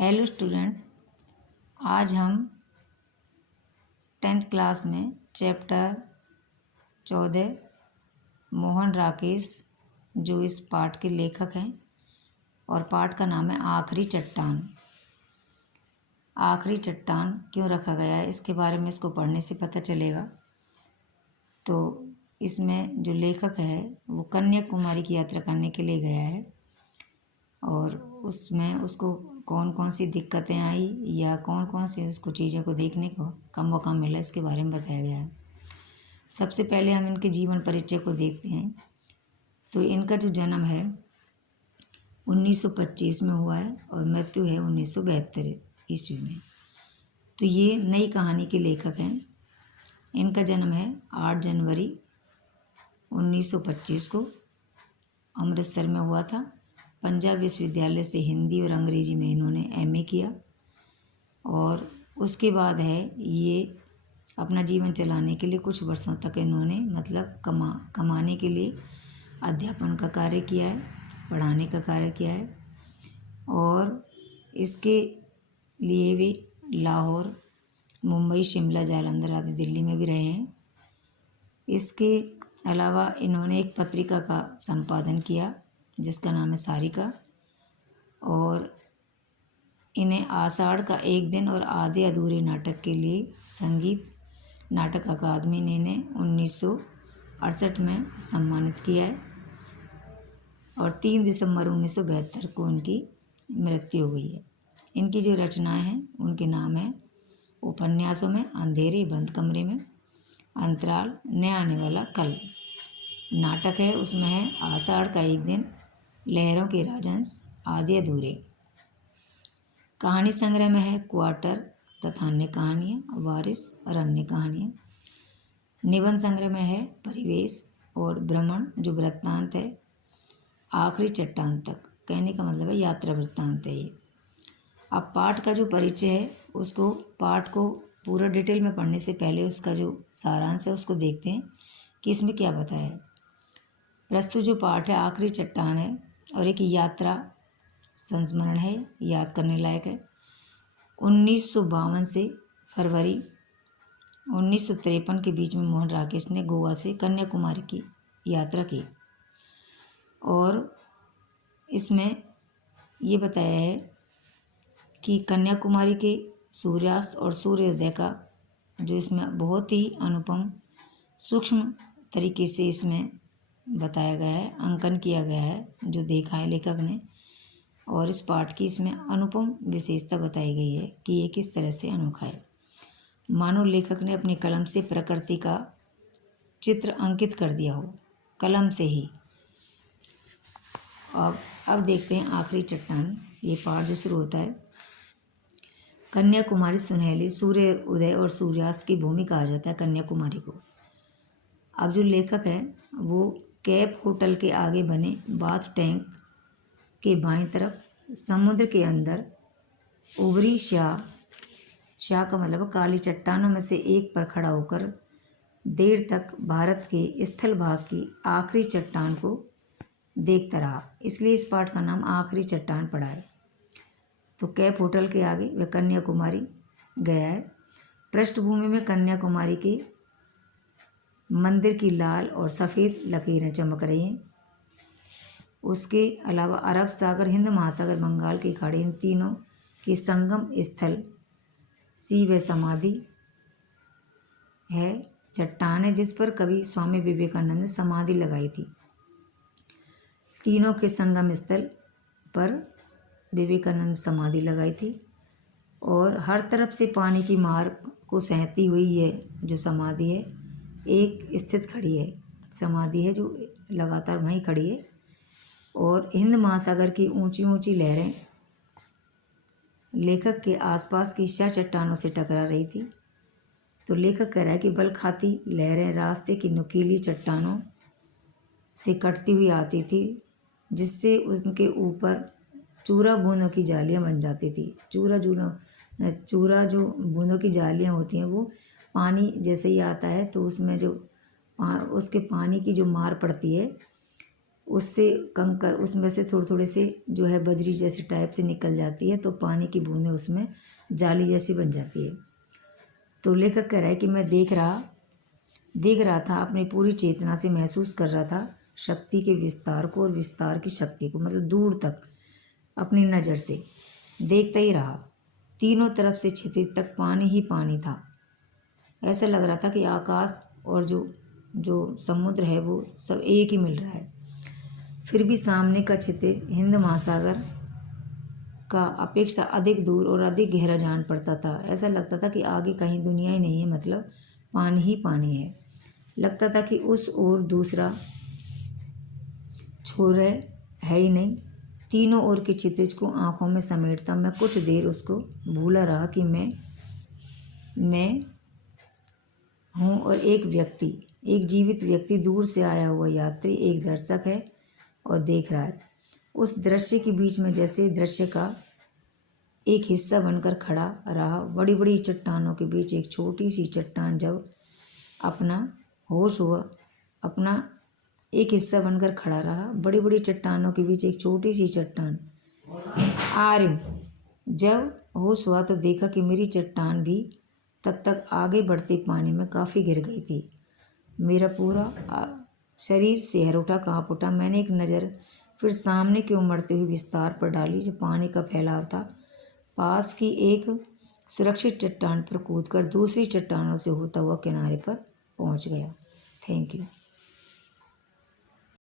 Hello student, आज हम 10th class में चैप्टर 14 मोहन राकेश जो इस पाठ के लेखक हैं और पाठ का नाम है आखिरी चट्टान। आखिरी चट्टान क्यों रखा गया है इसके बारे में इसको पढ़ने से पता चलेगा। तो इसमें जो लेखक है वो कन्याकुमारी की यात्रा करने के लिए गया है और उसमें उसको कौन कौन सी दिक्कतें आई या कौन कौन सी उसको चीज़ों को देखने का मौका मिला इसके बारे में बताया गया है। सबसे पहले हम इनके जीवन परिचय को देखते हैं। तो इनका जो जन्म है 1925 में हुआ है और मृत्यु है 1972 ईस्वी में। तो ये नई कहानी के लेखक हैं। इनका जन्म है 8 जनवरी 1925 को अमृतसर में हुआ था। पंजाब विश्वविद्यालय से हिंदी और अंग्रेजी में इन्होंने एमए किया और उसके बाद है ये अपना जीवन चलाने के लिए कुछ वर्षों तक इन्होंने कमाने के लिए अध्यापन का कार्य किया है, पढ़ाने का कार्य किया है और इसके लिए भी लाहौर, मुंबई, शिमला, जालंधर आदि दिल्ली में भी रहे हैं। इसके अलावा इन्होंने एक पत्रिका का संपादन किया जिसका नाम है सारिका और इन्हें आषाढ़ का एक दिन और आधे अधूरे नाटक के लिए संगीत नाटक अकादमी ने इन्हें 1968 में सम्मानित किया है और 3 दिसंबर 1972 को उनकी मृत्यु हो गई है। इनकी जो रचनाएं हैं उनके नाम हैं उपन्यासों में अंधेरे बंद कमरे में, अंतराल, नया आने वाला कल। नाटक है उसमें है आषाढ़ का एक दिन, लहरों के राजहंस, आधे अधूरे। कहानी संग्रह में है क्वार्टर तथा अन्य कहानियाँ, वारिस और अन्य कहानियाँ। निबंध संग्रह में है परिवेश और भ्रमण जो वृत्तांत है आखिरी चट्टान तक, कहने का मतलब है यात्रा वृत्तांत है ये। अब पाठ का जो परिचय है उसको पाठ को पूरा डिटेल में पढ़ने से पहले उसका जो सारांश है उसको देखते हैं कि इसमें क्या बताया है। प्रस्तुत जो पाठ है आखिरी चट्टान है और एक यात्रा संस्मरण है, याद करने लायक है। 1952 से फरवरी 1953 के बीच में मोहन राकेश ने गोवा से कन्याकुमारी की यात्रा की और इसमें ये बताया है कि कन्याकुमारी के सूर्यास्त और सूर्योदय का जो इसमें बहुत ही अनुपम सूक्ष्म तरीके से इसमें बताया गया है, अंकन किया गया है जो देखा है लेखक ने। और इस पाठ की इसमें अनुपम विशेषता बताई गई है कि ये किस तरह से अनोखा है। मानो लेखक ने अपनी कलम से प्रकृति का चित्र अंकित कर दिया हो, कलम से ही। अब देखते हैं आखिरी चट्टान। ये पाठ जो शुरू होता है, कन्याकुमारी सुनहली सूर्य उदय और सूर्यास्त की भूमि कहा जाता है कन्याकुमारी को। अब जो लेखक है वो कैप होटल के आगे बने बाथ टैंक के बाईं तरफ समुद्र के अंदर उभरी शाह का मतलब काली चट्टानों में से एक पर खड़ा होकर देर तक भारत के स्थल भाग की आखिरी चट्टान को देखता रहा, इसलिए इस पाठ का नाम आखिरी चट्टान पड़ा है। तो कैप होटल के आगे वह कन्याकुमारी गया है। पृष्ठभूमि में कन्याकुमारी के मंदिर की लाल और सफ़ेद लकीरें चमक रही हैं। उसके अलावा अरब सागर, हिंद महासागर, बंगाल की खाड़ी, इन तीनों की संगम स्थल सी व समाधि है, चट्टान है जिस पर कभी स्वामी विवेकानंद ने समाधि लगाई थी। तीनों के संगम स्थल पर विवेकानंद समाधि लगाई थी और हर तरफ से पानी की मार को सहती हुई ये जो समाधि है एक स्थित खड़ी है, समाधि है जो लगातार वहीं खड़ी है और हिंद महासागर की ऊंची ऊंची लहरें लेखक के आसपास की 6 चट्टानों से टकरा रही थी। तो लेखक कह रहा है कि बल खाती लहरें रास्ते की नुकीली चट्टानों से कटती हुई आती थी जिससे उनके ऊपर चूरा बूंदों की जालियां बन जाती थी। चूरा जो बूंदों की जालियां होती हैं वो पानी जैसे ही आता है तो उसमें जो उसके पानी की जो मार पड़ती है उससे कंकर उसमें से थोड़े थोड़े से जो है बजरी जैसी टाइप से निकल जाती है, तो पानी की बूंदें उसमें जाली जैसी बन जाती है। तो लेखक कह रहा है कि मैं देख रहा था, अपनी पूरी चेतना से महसूस कर रहा था शक्ति के विस्तार को और विस्तार की शक्ति को, मतलब दूर तक अपनी नज़र से देखता ही रहा। तीनों तरफ से क्षितिज तक पानी ही पानी था। ऐसा लग रहा था कि आकाश और जो समुद्र है वो सब एक ही मिल रहा है। फिर भी सामने का क्षितिज हिंद महासागर का अपेक्षा अधिक दूर और अधिक गहरा जान पड़ता था। ऐसा लगता था कि आगे कहीं दुनिया ही नहीं है, मतलब पानी ही पानी है। लगता था कि उस ओर दूसरा छोर है ही नहीं। तीनों ओर के क्षितिज को आंखों में समेटता मैं कुछ देर उसको भूला रहा कि मैं हूँ और एक जीवित व्यक्ति, दूर से आया हुआ यात्री, एक दर्शक है और देख रहा है। उस दृश्य के बीच में जैसे दृश्य का एक हिस्सा बनकर खड़ा रहा। बड़ी बड़ी चट्टानों के बीच एक छोटी सी चट्टान जब अपना होश हुआ, अपना एक हिस्सा बनकर खड़ा रहा। बड़ी बड़ी चट्टानों के बीच एक छोटी सी चट्टान आ रही। जब होश हुआ तो देखा कि मेरी चट्टान भी तब तक आगे बढ़ते पानी में काफ़ी गिर गई थी। मेरा पूरा शरीर सिहर उठा, काँप उठा। मैंने एक नज़र फिर सामने की उमड़ते हुए विस्तार पर डाली, जो पानी का फैलाव था। पास की एक सुरक्षित चट्टान पर कूदकर दूसरी चट्टानों से होता हुआ किनारे पर पहुंच गया। Thank you.